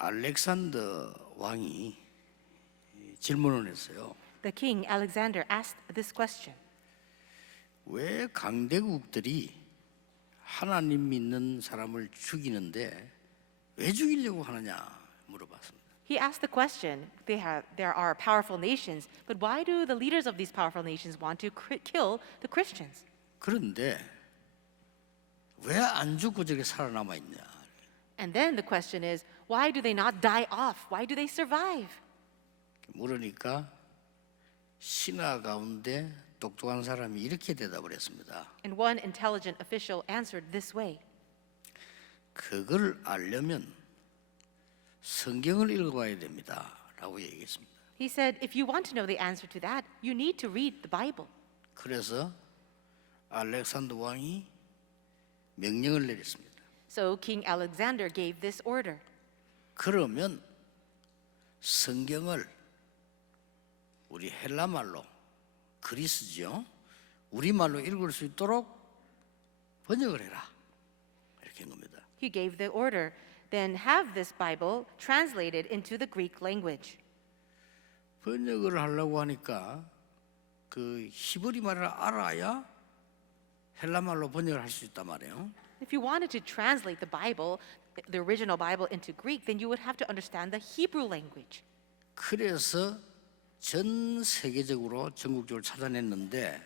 알렉산더 왕이 질문을 했어요. The king Alexander asked this question. 왜 강대국들이 하나님 믿는 사람을 죽이는데 왜 죽이려고 하느냐 물어봤습니다. He asked the question, there are powerful nations, but why do the leaders of these powerful nations want to kill the Christians? 그런데 왜 안 죽고 저게 살아남아 있냐? And then the question is, why do they not die off? Why do they survive? 물으니까 신하 가운데 똑똑한 사람이 이렇게 대답을 했습니다. And one intelligent official answered this way. 그걸 알려면 성경을 읽어봐야 됩니다. 라고 얘기했습니다. He said, if you want to know the answer to that, you need to read the Bible. 그래서 알렉산더 왕이 명령을 내렸습니다. So King Alexander gave this order. 그러면 성경을 우리 헬라말로 그리스죠. 우리말로 읽을 수 있도록 번역을 해라. 이렇게 한 겁니다. He gave the order, then have this Bible translated into the Greek language. 번역을 하려고 하니까 그 히브리 말을 알아야 헬라말로 번역을 할 수 있단 말이에요. If you wanted to translate the Bible, the original Bible into Greek, then you would have to understand the Hebrew language. 그래서 전 세계적으로 전국적으로 찾아냈는데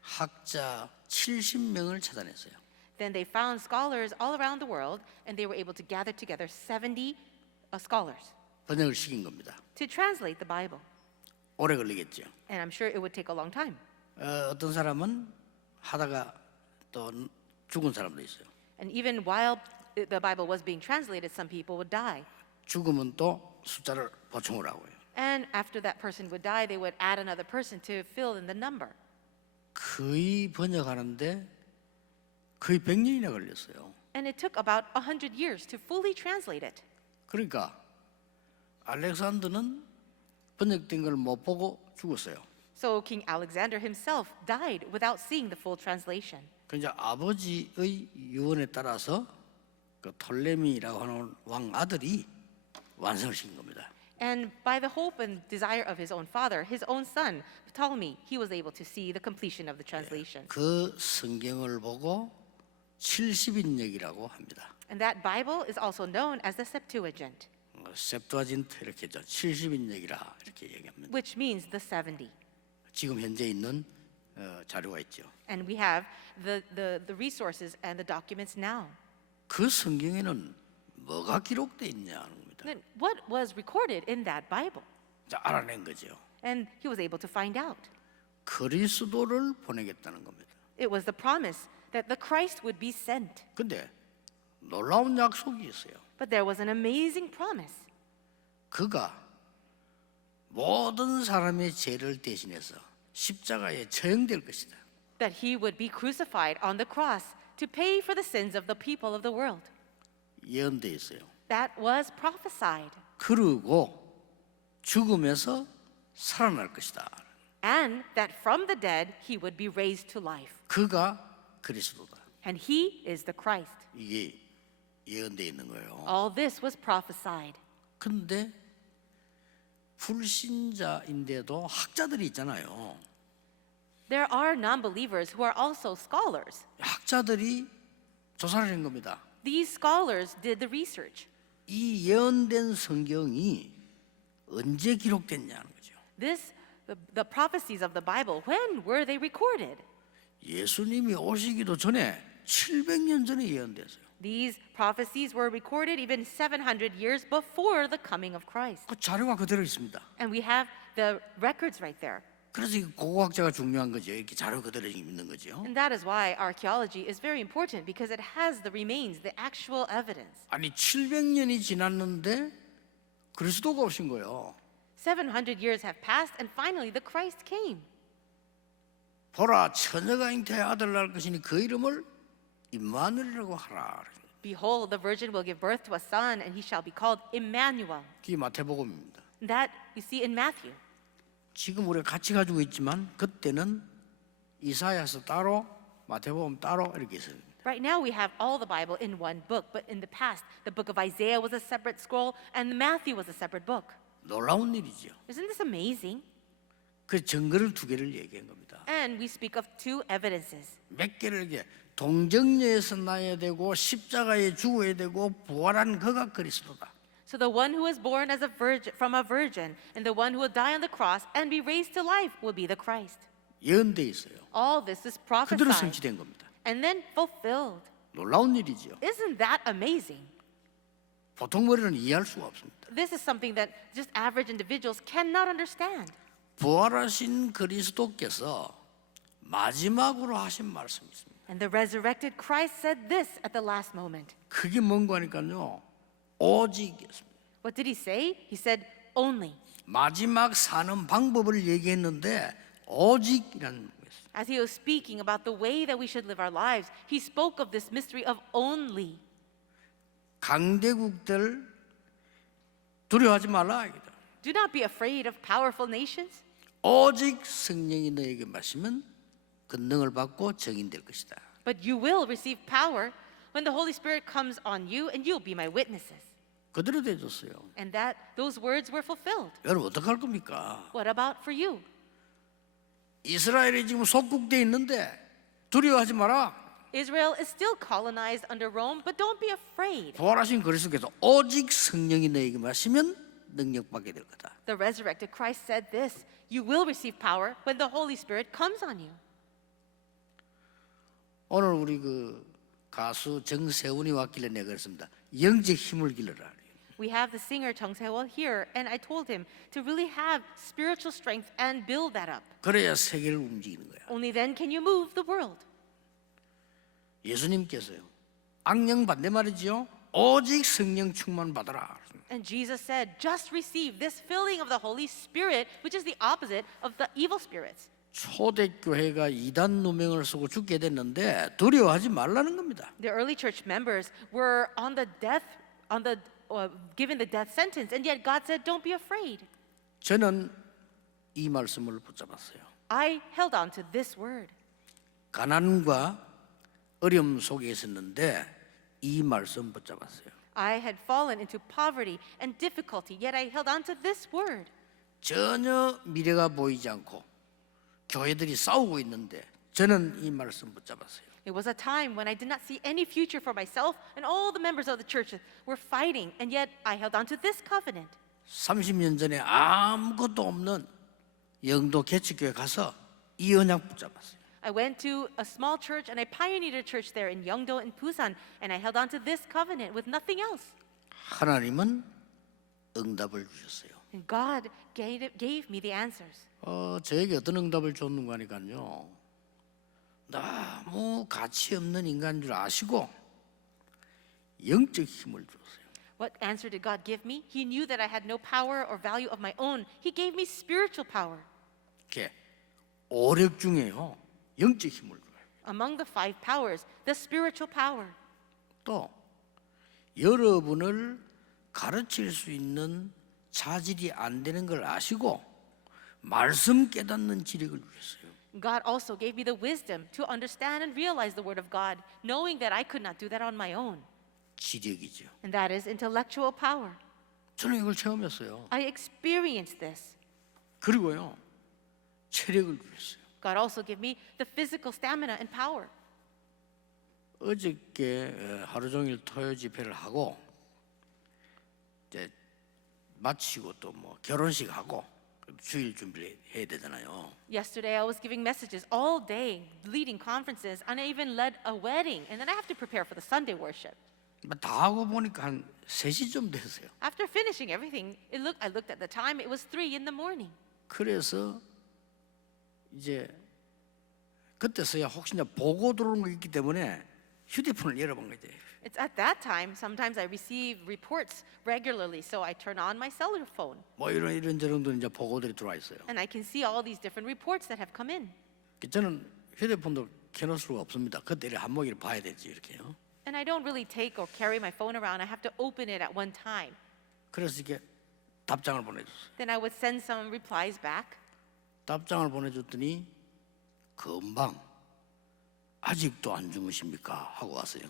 학자 70명을 찾아냈어요. Then they found scholars all around the world, and they were able to gather together 70 scholars 번역을 시킨 겁니다. to translate the Bible. 오래 걸리겠죠. And I'm sure it would take a long time. 어떤 사람은 하다가 또 죽은 사람도 있어요. And even while the Bible was being translated, some people would die. 죽으면 또 숫자를 보충을 하고요. And after that person would die, they would add another person to fill in the number. 거의 번역하는데 거의 100년이나 걸렸어요. And it took about 100 years to fully translate it. 그러니까 알렉산더는 번역된 걸 못 보고 죽었어요. So King Alexander himself died without seeing the full translation. 그러니까 아버지의 유언에 따라서 그 톨레미라고 하는 왕 아들이 완성을 시킨 겁니다. And by the hope and desire of his own father, his own son, Ptolemy, he was able to see the completion of the translation. 그 성경을 보고 70인역이라고 합니다. And that Bible is also known as the Septuagint, 셉투아진트 이렇게 70인역이라 이렇게 얘기합니다. which means the 70. 지금 현재 있는 자료가 있죠. And we have the resources and the documents now. 그 성경에는 뭐가 기록돼 있냐는 겁니다. Then what was recorded in that Bible? 자, 알아낸 거죠. And he was able to find out. 그리스도를 보내겠다는 겁니다. It was the promise that the Christ would be sent. 근데 놀라운 약속이 있어요. But there was an amazing promise 그가 모든 사람의 죄를 대신해서 십자가에 처형될 것이다. that he would be crucified on the cross to pay for the sins of the people of the world. 예언돼 있어요. That was prophesied. 그리고 죽음에서 살아날 것이다. And that from the dead he would be raised to life. 그가 그리스도다. And he is the Christ. 이게 예언돼 있는 거예요. All this was prophesied. 근데 불신자인데도 학자들이 있잖아요. There are non-believers who are also scholars. 학자들이 조사를 한 겁니다. These scholars did the research. 이 예언된 성경이 언제 기록됐냐는 거죠. The prophecies of the Bible, when were they recorded? 예수님이 오시기도 전에 700년 전에 예언됐어요. These prophecies were recorded even 700 years before the coming of Christ. 그 자료가 그대로 있습니다. And we have the records right there. 그래서 이 고고학자가 중요한 거죠. 이렇게 자료 그대로 있는 거죠. And that is why archaeology is very important, because it has the remains, the actual evidence. 아니 700년이 지났는데 그리스도가 오신 거예요. 700 years have passed, and finally the Christ came. 보라, 처녀가 잉태해 아들 낳을 것이니 그 이름을 임마누엘이라고 하라. Behold, the virgin will give birth to a son, and he shall be called Emmanuel. 그게 마태복음입니다. That you see in Matthew. 지금 우리가 같이 가지고 있지만 그때는 이사야서 따로 마태복음 따로 이렇게 있습니다. Right now we have all the Bible in one book, but in the past, the book of Isaiah was a separate scroll and Matthew was a separate book. 놀라운 일이죠. Isn't this amazing? 그 증거를 두 개를 얘기한 겁니다. And we speak of two evidences. 몇 개를 이게 동정녀에서 나야 되고 십자가에 죽어야 되고 부활한 그가 그리스도다. So the one who was born as a virgin, from a virgin, and the one who will die on the cross and be raised to life will be the Christ. 예언돼 있어요. All this is 그대로 prophesied 성취된 겁니다. and then fulfilled. 놀라운 일이죠. Isn't that amazing? 보통 머리는 이해할 수가 없습니다. This is something that just average individuals cannot understand. 부활하신 그리스도께서 마지막으로 하신 말씀이 있습니다. And the resurrected Christ said this at the last moment. 그게 뭔가 하니까요. 오직이었습니다. What did he say? He said, only. 마지막 사는 방법을 얘기했는데 오직이라는 거였어요. As he was speaking about the way that we should live our lives, he spoke of this mystery of only. 강대국들 두려워하지 말라. Do not be afraid of powerful nations. 오직 성령이 너에게 마시면 그 능을 받고 정인될 것이다. But you will receive power when the Holy Spirit comes on you, and you'll be my witnesses. 그대로 돼줬어요. And that those words were fulfilled. 여러분 어떡할 겁니까? What about for you? 이스라엘이 지금 속국돼 있는데 두려워하지 마라. Israel is still colonized under Rome, but don't be afraid. 부활하신 그리스도께서 오직 성령이 너에게 마시면 능력받게 될 거다. The resurrected Christ said this, you will receive power when the Holy Spirit comes on you. 오늘 우리 그 가수 정세훈이 왔길래 내가 그랬습니다. 영적 힘을 길러라. We have the singer Chung Se-wol here, and I told him to really have spiritual strength and build that up. 그래야 세계를 움직이는 거야. Only then can you move the world. 예수님께서요. 악령 반대 말이지요. 오직 성령 충만 받아라. And Jesus said, just receive this filling of the Holy Spirit, which is the opposite of the evil spirits. 초대교회가 이단 누명을 쓰고 죽게 됐는데 두려워하지 말라는 겁니다. The early church members were given the death sentence, and yet God said, don't be afraid. 저는 이 말씀을 붙잡았어요. I held on to this word. 가난과 어려움 속에 있었는데 이 말씀 붙잡았어요. I had fallen into poverty and difficulty, yet I held on to this word. 전혀 미래가 보이지 않고 교회들이 싸우고 있는데 저는 이 말씀 붙잡았어요. It was a time when I did not see any future for myself, and all the members of the church were fighting, and yet I held on to this covenant. 30년 전에 아무것도 없는 영도 개척교회 가서 이 언약 붙잡았어요. I went to a small church and I pioneered a church there in Yeongdo and Busan, and I held on to this covenant with nothing else. 하나님은 응답을 주셨어요. And God gave me the answers. 저에게 어떤 응답을 줬는가 하니까요. 너무 가치 없는 인간인 줄 아시고 영적 힘을 줬어요. What answer did God give me? He knew that I had no power or value of my own. He gave me spiritual power. 이렇게 오력 중에요. 영적 힘을 줘요. Among the 5 powers, the spiritual power. 또 여러분을 가르칠 수 있는 자질이 안 되는 걸 아시고 말씀 깨닫는 지력을 주셨어요. God also gave me the wisdom to understand and realize the word of God, knowing that I could not do that on my own. 지력이죠. And that is intellectual power. 저는 이걸 체험했어요. I experienced this. 그리고요. 체력을 주셨어요. God also gave me the physical stamina and power. 어저께 하루 종일 토요 집회를 하고 이제 마치고 또 뭐 결혼식 하고 주일 준비를 해야 되잖아요. Yesterday I was giving messages all day, leading conferences, and I even led a wedding, and then I have to prepare for the Sunday worship. 다 하고 보니까 한 3시쯤 됐어요. After finishing everything, I looked at the time, it was 3 in the morning. 그래서 이제 그때서야 혹시나 보고 들어오는 거 있기 때문에 휴대폰을 열어본 거지. It's at that time, sometimes I receive reports regularly, so I turn on my cellular phone, 뭐 이런 저런 이제 보고들이 들어와 있어요. and I can see all these different reports that have come in. 저는 휴대폰도 켜놓을 수가 없습니다. 그때 한 목이를 봐야 되지 이렇게요. And I don't really take or carry my phone around. I have to open it at one time. 그래서 이렇게 답장을 보내줬어요. Then I would send some replies back. 답장을 보내줬더니 금방 아직도 안 주무십니까? 하고 왔어요.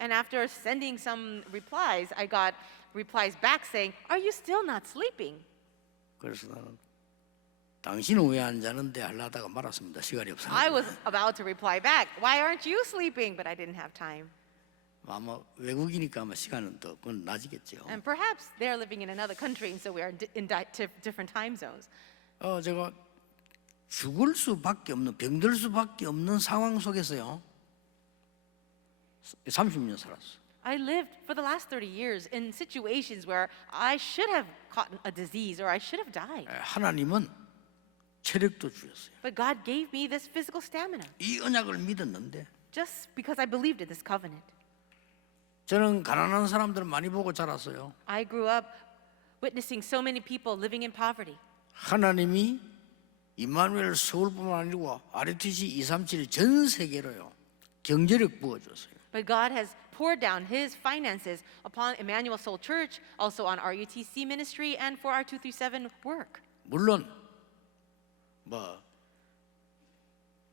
And after sending some replies, I got replies back saying, "Are you still not sleeping?" 그래서 나는 당신은 왜 안 자는데 하려다가 말았습니다. 시간이 없어서. I was about to reply back, "Why aren't you sleeping?" But I didn't have time. 아마 외국이니까 아마 시간은 더 그건 낮이겠죠. And perhaps they're living in another country, and so we are in different time zones. 제가 죽을 수밖에 없는 병들 수밖에 없는 상황 속에서요. 30년 살았어. I lived for the last 30 years in situations where I should have caught a disease or I should have died. 하나님은 체력도 주셨어요. But God gave me this physical stamina 이 언약을 믿었는데 just because I believed in this covenant. 저는 가난한 사람들을 많이 보고 자랐어요. I grew up witnessing so many people living in poverty. 하나님이 임마누엘 서울뿐만 아니고 RUTC 237 전 세계로요 경제력 부어줬어요. But God has poured down His finances upon Emmanuel Soul Church, also on RUTC ministry, and for our 237 work. 물론 뭐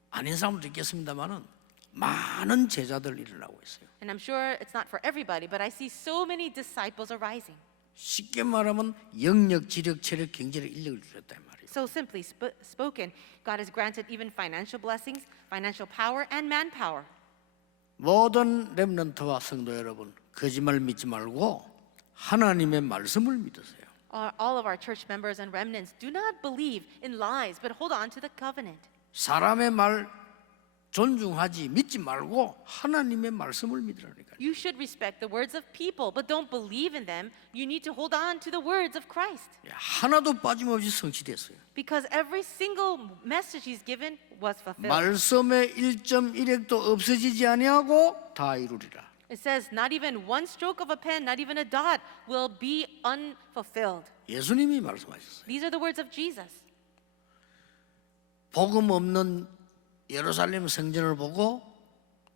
아닌 사람도 있겠습니다만은 많은 제자들 일어나고 있어요. And I'm sure it's not for everybody, but I see so many disciples arising. 쉽게 말하면 영력, 지력, 체력, 경제력, 인력을 주셨다 이 말이에요. So simply spoken, God has granted even financial blessings, financial power, and manpower. 모든 렘넌트와 성도 여러분 거짓말 믿지 말고 하나님의 말씀을 믿으세요. All of our church members and remnants do not believe in lies, but hold on to the covenant. 사람의 말 존중하지 믿지 말고 하나님의 말씀을 믿으라니까요. You should respect the words of people, but don't believe in them. You need to hold on to the words of Christ. 하나도 빠짐없이 성취됐어요. Because every single message He's given was fulfilled. 말씀의 1.1핵도 없어지지 아니하고 다 이루리라. It says, not even one stroke of a pen, not even a dot, will be unfulfilled. 예수님이 말씀하셨어요. These are the words of Jesus. 복음 없는 예루살렘 성전을 보고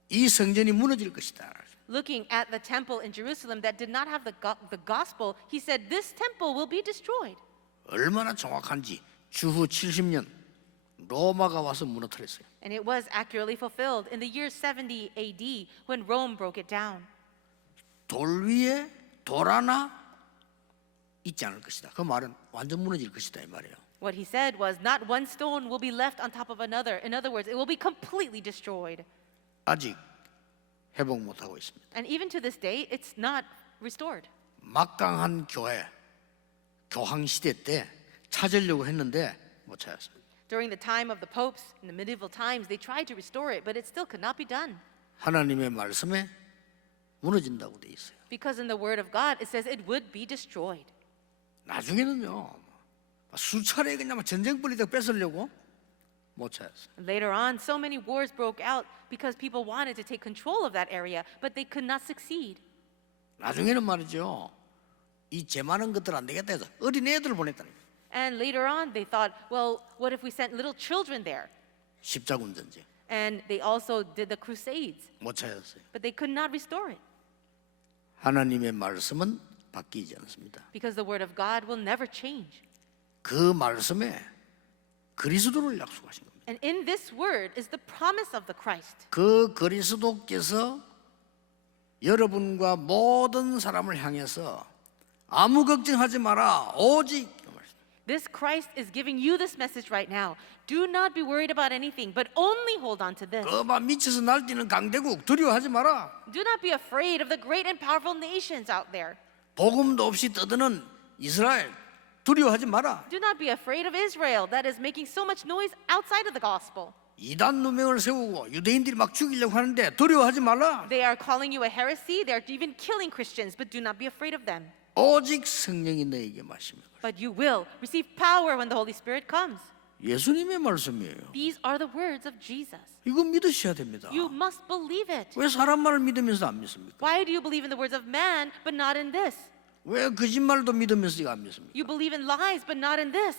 이 성전이 무너질 것이다. Looking at the temple in Jerusalem that did not have the gospel, He said, this temple will be destroyed. 얼마나 정확한지 주후 70년 로마가 와서 무너뜨렸어요. And it was accurately fulfilled in the year 70 AD when Rome broke it down. 돌 위에 돌 하나 있지 않을 것이다. 그 말은 완전 무너질 것이다 이 말이에요. What He said was, not one stone will be left on top of another. In other words, it will be completely destroyed. 아직 회복 못 하고 있습니다. And even to this day, it's not restored. 막강한 교회 교황 시대 때 찾으려고 했는데 못 찾았습니다. During the time of the popes in the medieval times, they tried to restore it, but it still could not be done. 하나님의 말씀에 무너진다고 돼 있어요. Because in the word of God, it says it would be destroyed. 나중에는요 수차례 그냥 전쟁 벌이다가 뺏으려고 못 찾았어요. Later on, so many wars broke out because people wanted to take control of that area, but they could not succeed. 나중에는 말이죠 이 재 많은 것들 안 되겠다 해서 어린 애들을 보냈다는 거예요. And later on, they thought, well, what if we sent little children there? 십자군 전쟁 And they also did the Crusades, 못 찾았어요. but they could not restore it 하나님의 말씀은 바뀌지 않습니다. because the word of God will never change. 그 말씀에 그리스도를 약속하신 겁니다. And in this word is the promise of the Christ. 그 그리스도께서 여러분과 모든 사람을 향해서 아무 걱정하지 마라 오직 This Christ is giving you this message right now. Do not be worried about anything, but only hold on to this. 그막 미쳐서 날뛰는 강대국 두려워하지 마라. Do not be afraid of the great and powerful nations out there. 복음도 없이 떠드는 이스라엘 두려워하지 마라. Do not be afraid of Israel that is making so much noise outside of the gospel. 이단 누명을 세우고 유대인들이 막 죽이려고 하는데 두려워하지 말라. They are calling you a heresy. They are even killing Christians, but do not be afraid of them. 오직 성령이 너에게 마시며. But you will receive power when the Holy Spirit comes. 예수님의 말씀이에요. These are the words of Jesus. 이거 믿으셔야 됩니다. You must believe it. 왜 사람 말을 믿으면서 안 믿습니까? Why do you believe in the words of man, but not in this? 왜 거짓말도 믿으면서 이거 안 믿습니까? You believe in lies, but not in this.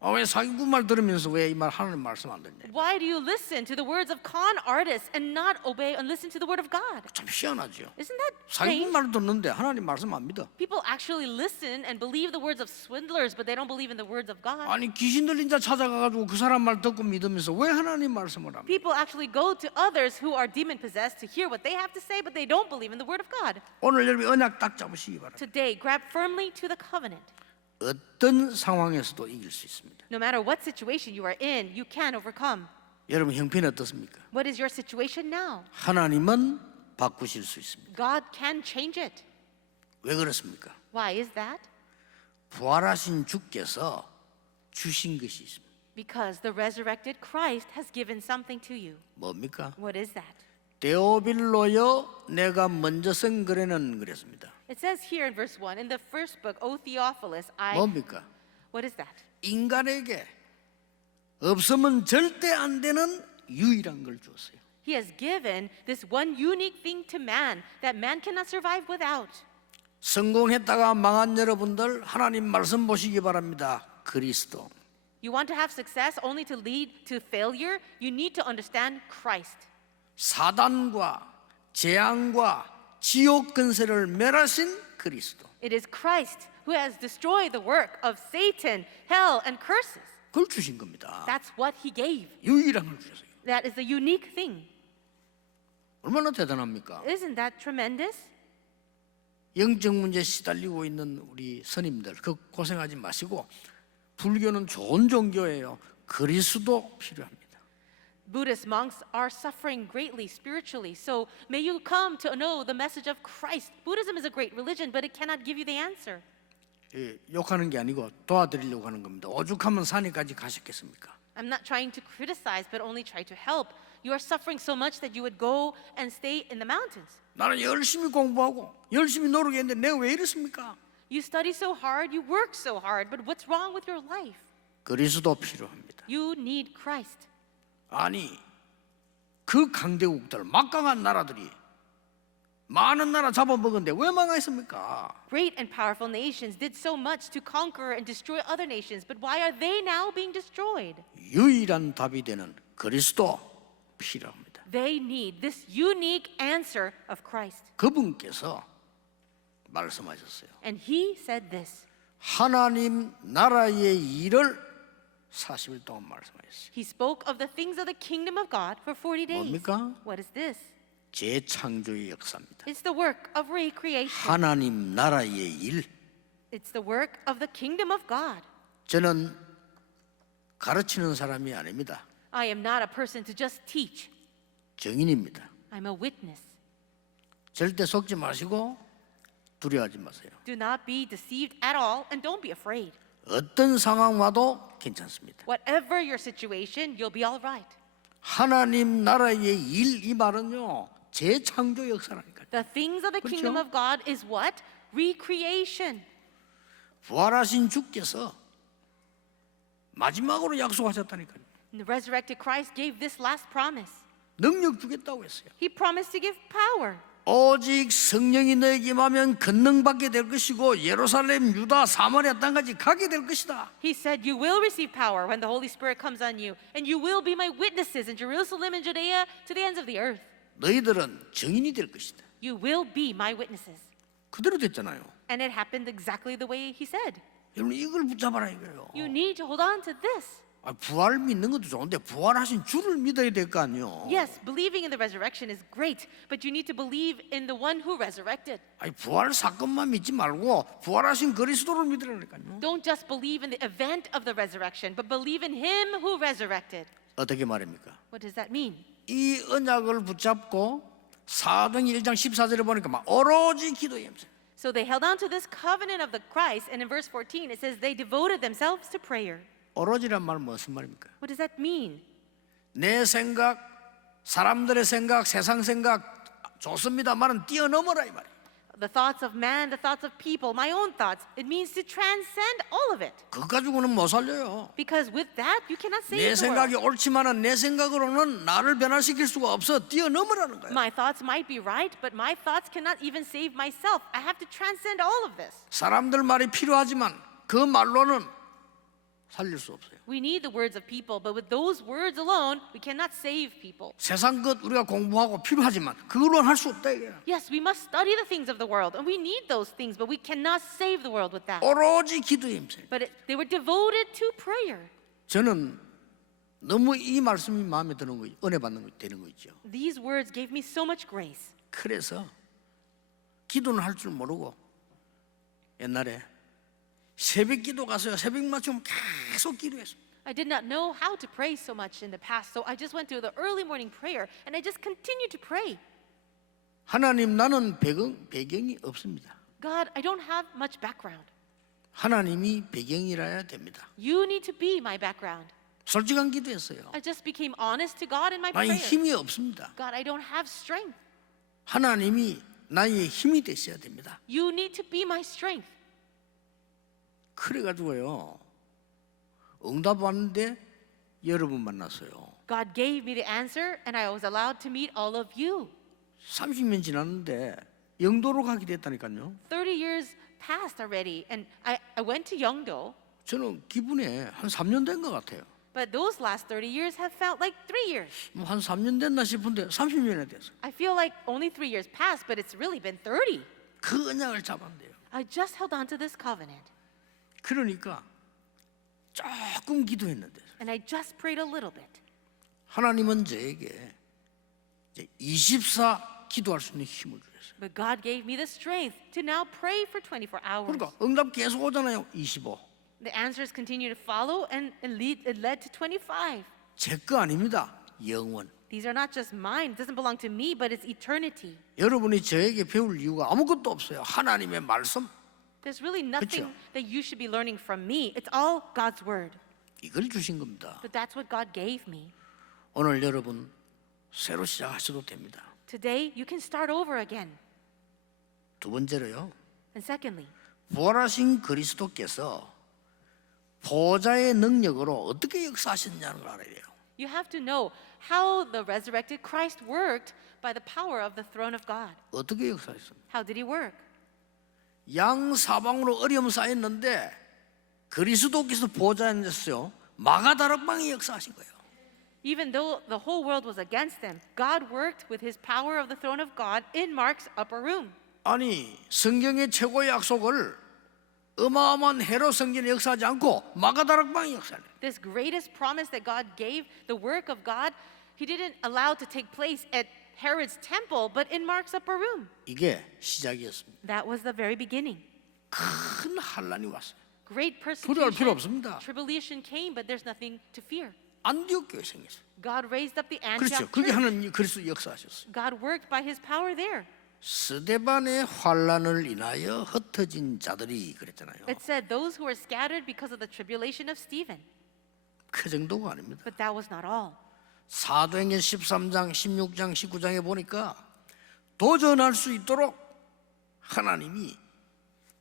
왜 사기꾼 말 들으면서 왜 이 말 하나님 말씀 안 듣냐? Why do you listen to the words of con artists and not obey and listen to the word of God? 참 희한하죠. Isn't that 사기꾼 strange? 말 듣는데 하나님 말씀 안 믿어. People actually listen and believe the words of swindlers, but they don't believe in the words of God. 아니 귀신 들린 자 찾아가가지고 그 사람 말 듣고 믿으면서 왜 하나님 말씀을 안 믿어? People actually go to others who are demon possessed to hear what they have to say, but they don't believe in the word of God. 오늘 여러분 언약 딱 잡으시기 바랍니다. Today, grab firmly to the covenant. 어떤 상황에서도 이길 수 있습니다. No matter what situation you are in, you can overcome. 여러분 형편이 어떻습니까? What is your situation now? 하나님은 바꾸실 수 있습니다. God can change it. 왜 그렇습니까? Why is that? 부활하신 주께서 주신 것이 있습니다. Because the resurrected Christ has given something to you. 뭡니까? What is that? 데오빌로여 내가 먼저 쓴 글에는 그랬습니다. It says here in verse 1, in the first book, O Theophilus, 뭡니까? What is that? 인간에게 없으면 절대 안 되는 유일한 걸 주었어요. He has given this one unique thing to man that man cannot survive without. 성공했다가 망한 여러분들 하나님 말씀 보시기 바랍니다. 그리스도. You want to have success only to lead to failure? You need to understand Christ. 사단과 재앙과 지옥 근세를 멸하신 그리스도. It is Christ who has destroyed the work of Satan, hell, and curses. 그걸 주신 겁니다. That's what he gave. 유일한 걸 주셨어요. That is the unique thing. 얼마나 대단합니까? Isn't that tremendous? 영적 문제에 시달리고 있는 우리 스님들 그 고생하지 마시고 불교는 좋은 종교예요. 그리스도 필요합니다. Buddhist monks are suffering greatly spiritually. So may you come to know the message of Christ. Buddhism is a great religion, but it cannot give you the answer. 예, 욕하는 게 아니고 도와드리려고 하는 겁니다. 오죽하면 산에까지 가셨겠습니까? I'm not trying to criticize, but only try to help. You are suffering so much that you would go and stay in the mountains. 나는 열심히 공부하고 열심히 노력했는데 내가 왜 이렇습니까? You study so hard, you work so hard, but what's wrong with your life? 그리스도 필요합니다. You need Christ. 아니 그 강대국들 막강한 나라들이 많은 나라 잡아먹었는데 왜 망했습니까? Great and powerful nations did so much to conquer and destroy other nations, but why are they now being destroyed? 유일한 답이 되는 그리스도 필요합니다. They need this unique answer of Christ. 그분께서 말씀하셨어요. And he said this. 하나님 나라의 일을 40일 동안 말씀하셨어요. He spoke of the things of the kingdom of God for 40 days. 뭡니까? What is this? 재창조의 역사입니다. It's the work of recreation. 하나님 나라의 일. It's the work of the kingdom of God. 저는 가르치는 사람이 아닙니다. I am not a person to just teach. 증인입니다. I'm a witness. 절대 속지 마시고 두려워하지 마세요. Do not be deceived at all and don't be afraid. 어떤 상황 와도 괜찮습니다. Whatever your situation, you'll be all right. 하나님 나라의 일 이 말은요 재창조 역사라니까요. The things of the 그렇죠? kingdom of God is what? Recreation. 부활하신 주께서 마지막으로 약속하셨다니까요. And the resurrected Christ gave this last promise. 능력 주겠다고 했어요. He promised to give power. 오직 성령이 너에게 임하면 권능받게 될 것이고 예루살렘, 유다, 사마리아 땅까지 가게 될 것이다. He said, you will receive power when the Holy Spirit comes on you, and you will be my witnesses in Jerusalem and Judea to the ends of the earth. 너희들은 증인이 될 것이다. You will be my witnesses. 그대로 됐잖아요. And it happened exactly the way he said. 여러분 이걸 붙잡아라 이거예요. You need to hold on to this. 부활 믿는 것도 좋은데 부활하신 주를 믿어야 될 거 아니에요. Yes, believing in the resurrection is great, but you need to believe in the one who resurrected. 부활 사건만 믿지 말고 부활하신 그리스도를 믿으라니까요. Don't just believe in the event of the resurrection, but believe in him who resurrected. 어떻게 말입니까? What does that mean? 이 언약을 붙잡고 사도행 1장 14절에 보니까 막 오로지 기도에 염소. So they held on to this covenant of the Christ, and in verse 14 it says they devoted themselves to prayer. 오로지란 말 무슨 말입니까? What does that mean? 내 생각, 사람들의 생각, 세상 생각 좋습니다만은 뛰어넘어라 이 말이에요. The thoughts of man, the thoughts of people, my own thoughts. It means to transcend all of it. 그거 가지고는 못 살려요. Because with that, you cannot 내 save the 생각이 world. 옳지만은 내 생각으로는 나를 변화시킬 수가 없어. 뛰어넘으라는 거예요. My thoughts might be right, but my thoughts cannot even save myself. I have to transcend all of this. 사람들 말이 필요하지만 그 말로는 살릴 수 없어요. We need the words of people, but with those words alone, we cannot save people. 세상 것 우리가 공부하고 필요하지만 그걸로는 할 수 없다 이게. Yes, we must study the things of the world, and we need those things, but we cannot save the world with that. 오로지 기도에 힘써요. They were devoted to prayer. 저는 너무 이 말씀이 마음에 드는 거, 은혜 받는 거 되는 거 있죠. These words gave me so much grace. 그래서 기도는 할 줄 모르고 옛날에 새벽 기도 가서요. 새벽 맞추면 계속 기도했어요. I did not know how to pray so much in the past, so I just went to the early morning prayer, and I just continued to pray. 하나님 나는 배경이 없습니다. God, I don't have much background. 하나님이 배경이라야 됩니다. You need to be my background. 솔직한 기도했어요. I just became honest to God in my 아니 prayer. 힘이 없습니다. God, I don't have strength. 하나님이 나의 힘이 되셔야 됩니다. You need to be my strength. 그래가지고요 응답 왔는데 여러분 만났어요. God gave me the answer, and I was allowed to meet all of you. 30년 지났는데 영도로 가게 됐다니까요. 30 years passed already, and I went to Yeongdo, 저는 기분에 한 3년 된 것 같아요. but those last 30 years have felt like 3 years. 한 3년 됐나 싶은데 30년이 됐어요. I feel like only 3 years passed, but it's really been 30. 그 언약을 잡았는데요. I just held on to this covenant, 그러니까 조금 기도했는데 and I just prayed a little bit. 하나님은 저에게 이제 24 기도할 수 있는 힘을 주셨어요. But God gave me the strength to now pray for 24 hours. 그러니까 응답 계속 오잖아요. 25. The answers continue to follow, and it led to 25. 제 거 아닙니다. 영원. These are not just mine. It doesn't belong to me, but it's eternity. 여러분이 저에게 배울 이유가 아무것도 없어요. 하나님의 말씀 There's really nothing 그쵸? that you should be learning from me. It's all God's word. 이걸 주신 겁니다. But that's what God gave me. 오늘 여러분 새로 시작하셔도 됩니다. Today, you can start over again. 두 번째로요. And secondly, 부활하신 그리스도께서 보좌의 능력으로 어떻게 역사하셨냐는 걸 알아야 돼요. you have to know how the resurrected Christ worked by the power of the throne of God. 어떻게 역사했습니까? How did he work? 양 사방으로 어려움 쌓였는데 그리스도께서 보좌에 앉았어요. 마가다락방이 역사하신 거예요. Even though the whole world was against them, God worked with his power of the throne of God in Mark's upper room. 아니 성경의 최고의 약속을 어마어마한 헤롯 성전에 역사하지 않고 마가다락방이 역사해요. This greatest promise that God gave, the work of God, he didn't allow to take place at Herod's temple, but in Mark's upper room. 이게 시작이었습니다. That was the very beginning. 큰 환란이 왔어요. Great 두려울 필요 persecution, 없습니다. tribulation came, but there's nothing to fear. 안디옥 교회 생겼어요. God raised up the 그렇죠. Antioch 그게 church. 하나님 그리스도 역사하셨어요. God worked by his power there. 스데반의 환란을 인하여 흩어진 자들이 그랬잖아요. It said those who were scattered because of the tribulation of Stephen. 그 정도가 아닙니다. But that was not all. 사도행전 13장, 16장, 19장에 보니까 도전할 수 있도록 하나님이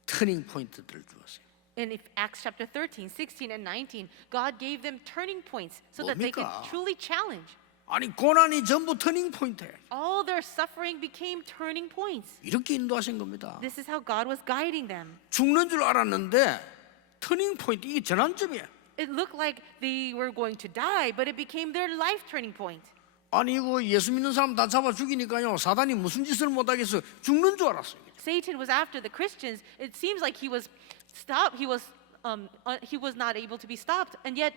터닝 포인트들을 주었어요. In Acts chapter 13, 16, and 19, God gave them turning points so that they could 뭡니까? truly challenge. 아니 고난이 전부 터닝 포인트예요. All their suffering became turning points. 이렇게 인도하신 겁니다. This is how God was guiding them. 죽는 줄 알았는데 터닝 포인트 이게 전환점이에요. It looked like they were going to die, but it became their life turning point. 아니 이거 예수 믿는 사람 다 잡아 죽이니까요. 사단이 무슨 짓을 못하겠어. 죽는 줄 알았어요. Satan was after the Christians. It seems like he was stopped. He was not able to be stopped, and yet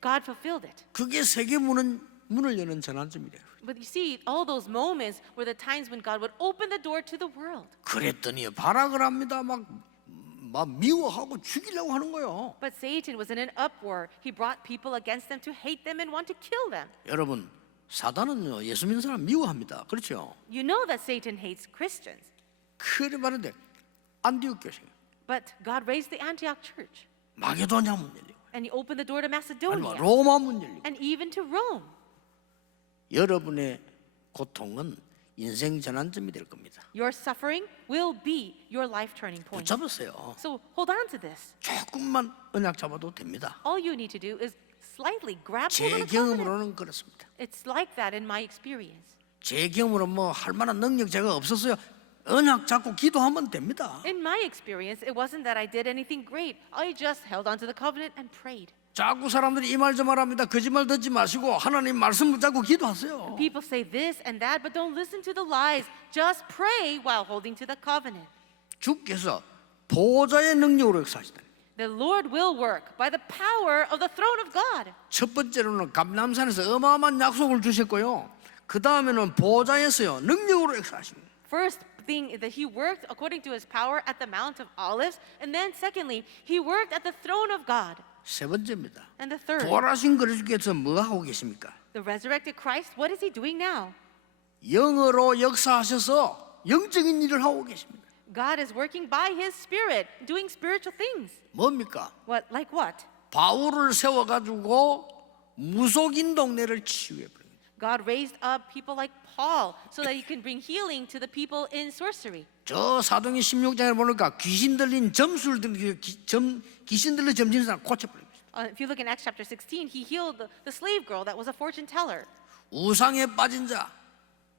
God fulfilled it. 그게 세계 문을 여는 전환점이래요. But you see, all those moments were the times when God would open the door to the world. 그랬더니 발악을 합니다. 막 미워하고 죽이려고 하는 거예요. But Satan was in an uproar. He brought people against them to hate them and want to kill them. 여러분 사단은요 예수 믿는 사람 미워합니다. 그렇죠? You know that Satan hates Christians. 그래 말인데 안디옥 교회 But God raised the Antioch church, 마게도냐 문 열리고 and he opened the door to 아니 Macedonia, 로마 문 열리고 and even to Rome. 여러분의 고통은 인생 전환점이 될 겁니다. Your suffering will be your life turning point. 붙잡으세요. So hold on to this. 조금만 언약 잡아도 됩니다. All you need to do is slightly grab hold 제 of the covenant. 경험으로는 그렇습니다. It's like that in my experience. 제 경험으로 뭐 할 만한 능력 제가 없었어요. 언약 잡고 기도하면 됩니다. In my experience, it wasn't that I did anything great. I just held on to the covenant and prayed. 자꾸 사람들이 이 말 저 말 합니다. 거짓말 듣지 마시고 하나님 말씀 붙잡고 기도하세요. People say this and that, but don't listen to the lies. Just pray while holding to the covenant. 주께서 보좌의 능력으로 역사하시다. The Lord will work by the power of the throne of God. 첫 번째로는 감람산에서 어마어마한 약속을 주셨고요. 그 다음에는 보좌에서요 능력으로 역사하십니다. First thing that he worked according to his power at the Mount of Olives, and then secondly, he worked at the throne of God. 세 번째입니다. And the third, 부활하신 그리스도께서 뭐 하고 계십니까? the resurrected Christ, what is he doing now? 영으로 역사하셔서 영적인 일을 하고 계십니다. God is working by his spirit, doing spiritual things. 뭡니까? What, like what? 바울을 세워가지고 무속인 동네를 치유해버립니다. God raised up people like Paul so that he can bring healing to the people in sorcery. 저 사도행 16장에 보니까 귀신 들린 귀신 들린 점지는 사람 고쳐버립니다. If you look in Acts chapter 16, he healed the slave girl that was a fortune teller. 우상에 빠진 자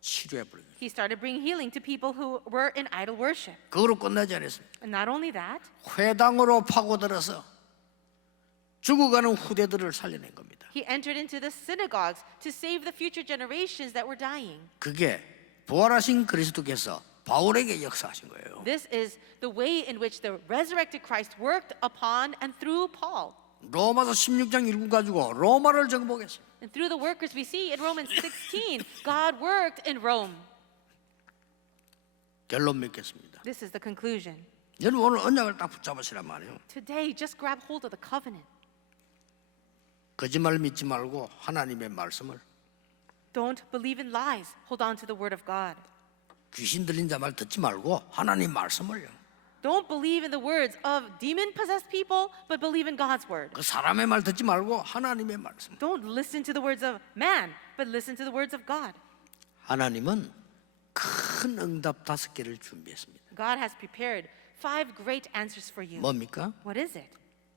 치료해버립니다. He started bringing healing to people who were in idol worship. 그거로 끝나지 않았습니다. And not only that, 회당으로 파고들어서 죽어가는 후대들을 살려낸 겁니다. he entered into the synagogues to save the future generations that were dying. 그게 부활하신 그리스도께서 바울에게 역사하신 거예요. This is the way in which the resurrected Christ worked upon and through Paul. 로마서 16장 1구 가지고 로마를 정복했어요. And through the workers we see in Romans 16, God worked in Rome. 결론 맺겠습니다. This is the conclusion. 여러분 오늘 언약을 딱 붙잡으시란 말이에요. Today, just grab hold of the covenant. 거짓말 믿지 말고 하나님의 말씀을, Don't believe in lies. Hold on to the word of God. 귀신 들린 자 말 듣지 말고 하나님 말씀을요. Don't believe in the words of demon-possessed people, but believe in God's word. 그 사람의 말 듣지 말고 하나님의 말씀. Don't listen to the words of man, but listen to the words of God. 하나님은 큰 응답 5개를 준비했습니다. God has prepared 5 great answers for you. 뭡니까? What is it?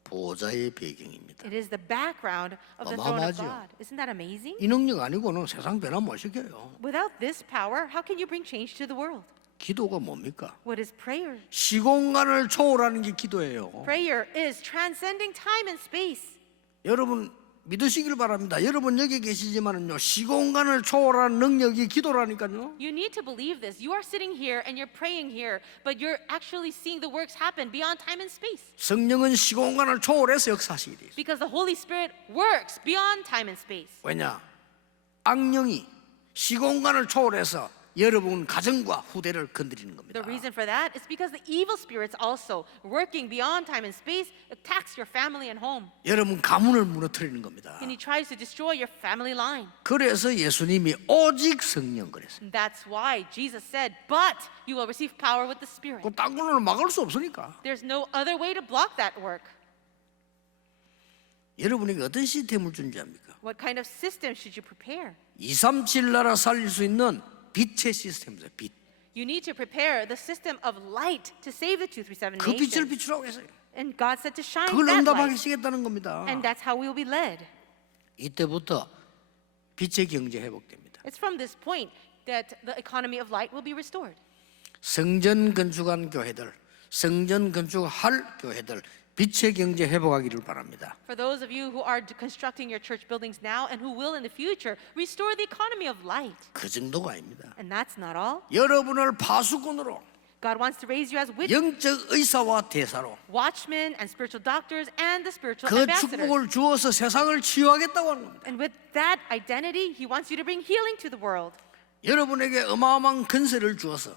보좌의 배경입니다. It is the background of the throne of 어마어마하죠. God. Isn't that amazing? 이 능력 아니고는 세상 변화 못 시켜요. Without this power, how can you bring change to the world? 기도가 뭡니까? What is prayer? 시공간을 초월하는 게 기도예요. Prayer is transcending time and space. 여러분 믿으시길 바랍니다. 여러분 여기 계시지만은요 시공간을 초월하는 능력이 기도라니까요. You need to believe this. You are sitting here and you're praying here, but you're actually seeing the works happen beyond time and space. 성령은 시공간을 초월해서 역사하시게 돼 있어요. Because the Holy Spirit works beyond time and space. 왜냐? 악령이 시공간을 초월해서 여러분 가정과 후대를 건드리는 겁니다. The reason for that is because the evil spirits also working beyond time and space attacks your family and home. 여러분 가문을 무너뜨리는 겁니다. And he tries to destroy your family line. 그래서 예수님이 오직 성령 그랬어요. And that's why Jesus said, but you will receive power with the Spirit. 그 딴 걸로는 막을 수 없으니까. There's no other way to block that work. 여러분에게 어떤 시스템을 준비합니까? What kind of system should you prepare? 237 나라 살릴 수 있는 빛의 시스템이죠. 빛. You need to prepare the system of light to save the 237 그 빛을 nations. 비추라고 했어요. And God said to shine 그걸 that 응답하게 light. 시겠다는 겁니다. And that's how we will be led. 이때부터 빛의 경제 회복됩니다. It's from this point that the economy of light will be restored. 성전 건축한 교회들, 성전 건축할 교회들 빛의 경제 회복하기를 바랍니다. For those of you who are constructing your church buildings now and who will in the future, restore the economy of light. 그 정도가 아닙니다. And that's not all. 여러분을 파수꾼으로 God wants to raise you as witnesses, 영적 의사와 대사로 watchmen and spiritual doctors and the spiritual 그 ambassadors. 축복을 주어서 세상을 치유하겠다고 하는 겁니다. And with that identity, He wants you to bring healing to the world. 여러분에게 어마어마한 건세를 주어서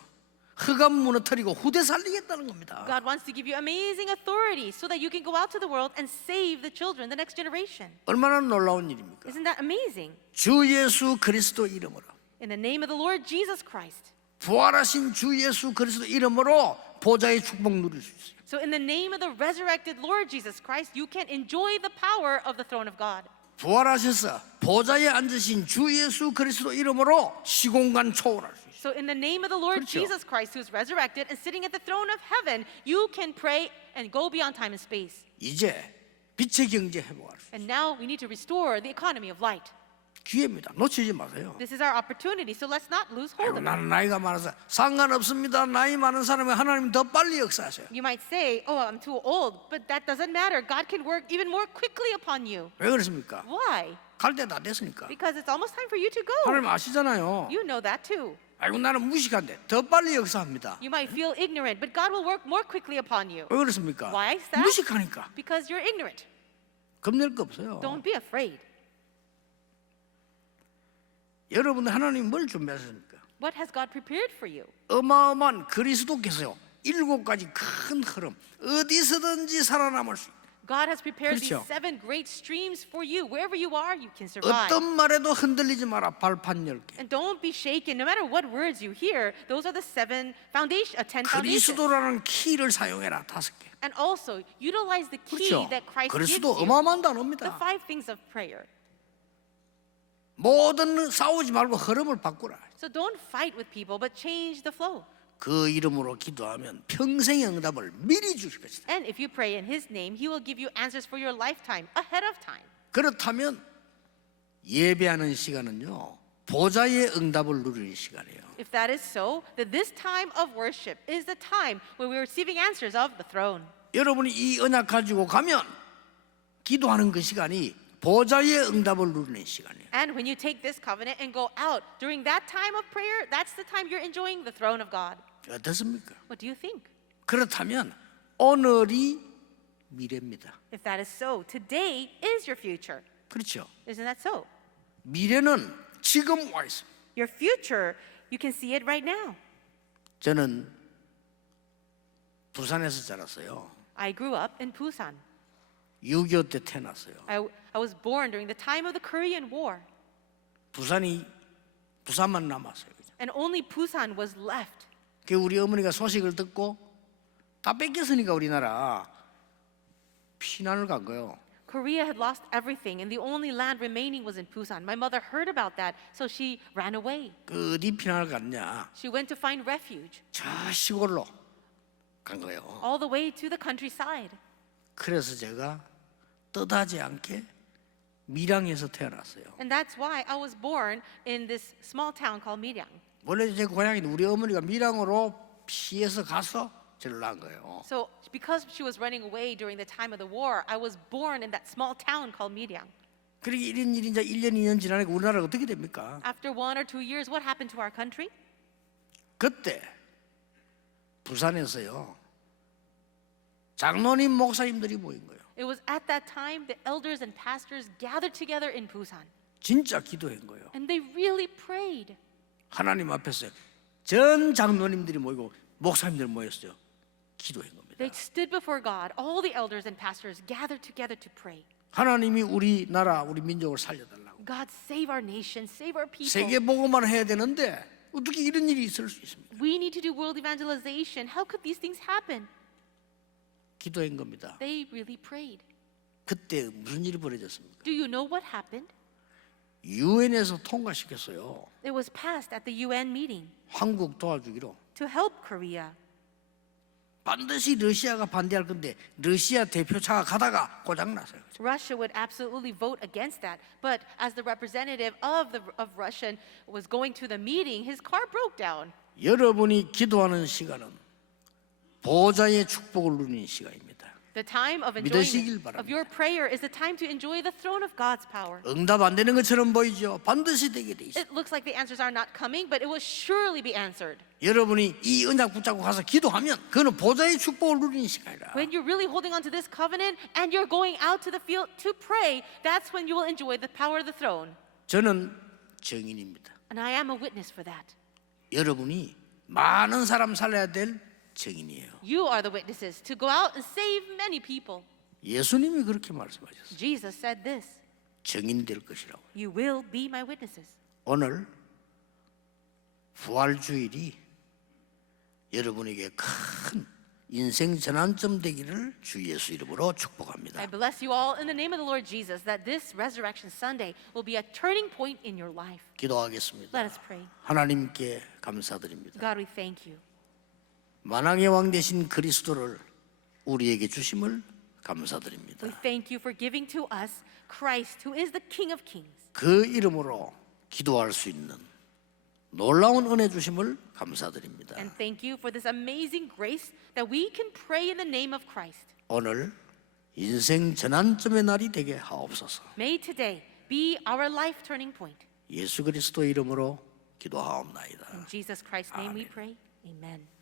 흑암 무너뜨리고 후대 살리겠다는 겁니다. God wants to give you amazing authority so that you can go out to the world and save the children, the next generation. 얼마나 놀라운 일입니까? Isn't that amazing? 주 예수 그리스도 이름으로 In the name of the Lord Jesus Christ. 부활하신 주 예수 그리스도 이름으로 보좌의 축복 누릴 수 있어요. So in the name of the resurrected Lord Jesus Christ, you can enjoy the power of the throne of God. 부활하셔서 보좌에 앉으신 주 예수 그리스도 이름으로 시공간 초월할 수 있어요. So in the name of the Lord 그렇죠. Jesus Christ, who is resurrected and sitting at the throne of heaven, you can pray and go beyond time and space. 이제 빛의 경제 회복할 수 있어요. And now we need to restore the economy of light. 기회입니다. 놓치지 마세요. This is our opportunity, so let's not lose hold 아이고, of it. 나는 나이가 많아서 상관없습니다. 나이 많은 사람이 하나님 더 빨리 역사하세요. You might say, oh, I'm too old, but that doesn't matter. God can work even more quickly upon you. 왜 그렇습니까? Why? 갈 때 다 됐으니까. Because it's almost time for you to go. 하나님 아시잖아요. You know that too. 아이고 나는 무식한데 더 빨리 역사합니다. You might feel ignorant, but God will work more quickly upon you. 왜 그렇습니까? Why is that? 무식하니까. Because you're ignorant. 겁낼 거 없어요. Don't be afraid. 여러분 하나님 뭘 준비하셨습니까? What has God prepared for you? 어마어마한 그리스도께서요 7가지 큰 흐름 어디서든지 살아남을 수 있다. God has prepared 그렇죠. these 7 great streams for you. Wherever you are, you can survive. 어떤 말에도 흔들리지 마라. 발판 10개. And don't be shaken. No matter what words you hear, those are the 10 foundations. 그리스도라는 키를 사용해라. 5개. And also, utilize the key 그렇죠. that Christ gives 그리스도 you. 어마어마한 The 단어입니다. 5 things of prayer. 모든 싸우지 말고 흐름을 바꾸라. So don't fight with people, but change the flow. 그 이름으로 기도하면 평생의 응답을 미리 주실 것이다. And if you pray in His name, He will give you answers for your lifetime, ahead of time. 그렇다면 예배하는 시간은요 보좌의 응답을 누리는 시간이에요. If that is so, then this time of worship is the time when we're receiving answers of the throne. 여러분이 이 언약 가지고 가면 기도하는 그 시간이 보좌의 응답을 누리는 시간이에요. And when you take this covenant and go out during that time of prayer, that's the time you're enjoying the throne of God. 어떻습니까? What do you think? 그렇다면 오늘이 미래입니다. If that is so, today is your future. 그렇죠? Isn't that so? 미래는 지금 와 있습니다. Your future, you can see it right now. 저는 부산에서 자랐어요. I grew up in Busan. 6.25 때 태어났어요. I was born during the time of the Korean War. 부산만 남았어요. And only Busan was left. 그 우리 어머니가 소식을 듣고 다 뺏겼으니까 우리나라 피난을 간 거예요. Korea had lost everything, and the only land remaining was in Busan. My mother heard about that, so she ran away. 그 어디 피난을 갔냐? She went to find refuge 저 시골로 간 거예요. all the way to the countryside. 그래서 제가 뜻하지 않게 밀양에서 태어났어요. And that's why I was born in this small town called Miryang. 원래 제 고향인 우리 어머니가 밀양으로 피해서 가서 저를 낳은 거예요. So because she was running away during the time of the war, I was born in that small town called Miryang. 그리고 이런 일이 이제 1년, 2년 지나니까 우리나라가 어떻게 됩니까? After 1 or 2 years, what happened to our country? 그때 부산에서요 장로님 목사님들이 모인 거예요. It was at that time the elders and pastors gathered together in Busan. 진짜 기도한 거예요. And they really prayed. 하나님 앞에서 전 장로님들이 모이고 목사님들 모였어요. 기도한 겁니다. They stood before God. All the elders and pastors gathered together to pray. 하나님이 우리나라 우리 민족을 살려달라고. God, save our nation, save our people. 세계 보고만 해야 되는데 어떻게 이런 일이 있을 수 있습니까? We need to do world evangelization. How could these things happen? 기도한 겁니다. They really prayed. 그때 무슨 일이 벌어졌습니까? Do you know what happened? 유엔에서 통과시켰어요. It was passed at the UN meeting 한국 도와주기로. to help Korea. 반드시 러시아가 반대할 건데 러시아 대표차가 가다가 고장났어요. Russia would absolutely vote against that. But as the representative of Russia was going to the meeting, his car broke down. 여러분이 기도하는 시간은 보좌의 축복을 누리는 시간입니다. The time of 믿으시길 enjoyment 바랍니다. of your prayer is the time to enjoy the throne of God's power. 응답 안 되는 것처럼 보이죠. 반드시 되게 돼 있어요. It looks like the answers are not coming, but it will surely be answered. 여러분이 이 언약 붙잡고 가서 기도하면 그는 보좌의 축복을 누리는 시간이라. When you're really holding on to this covenant and you're going out to the field to pray, that's when you will enjoy the power of the throne. 저는 증인입니다. And I am a witness for that. 여러분이 많은 사람 살려야 될 증인이에요. You are the witnesses to go out and save many people. 예수님이 그렇게 말씀하셨어요. Jesus said this. 증인 될 것이라고. You will be my witnesses. 오늘 부활주일이 여러분에게 큰 인생 전환점 되기를 주 예수 이름으로 축복합니다. I bless you all in the name of the Lord Jesus that this Resurrection Sunday will be a turning point in your life. 기도하겠습니다. Let us pray. 하나님께 감사드립니다. God, we thank you. 만왕의 왕 되신 그리스도를 우리에게 주심을 감사드립니다. We thank you for giving to us Christ, who is the King of Kings. 그 이름으로 기도할 수 있는 놀라운 은혜 주심을 감사드립니다. And thank you for this amazing grace that we can pray in the name of Christ. 오늘 인생 전환점의 날이 되게 하옵소서. May today be our life turning point. 예수 그리스도 이름으로 기도하옵나이다. In Jesus Christ's name we pray. Amen.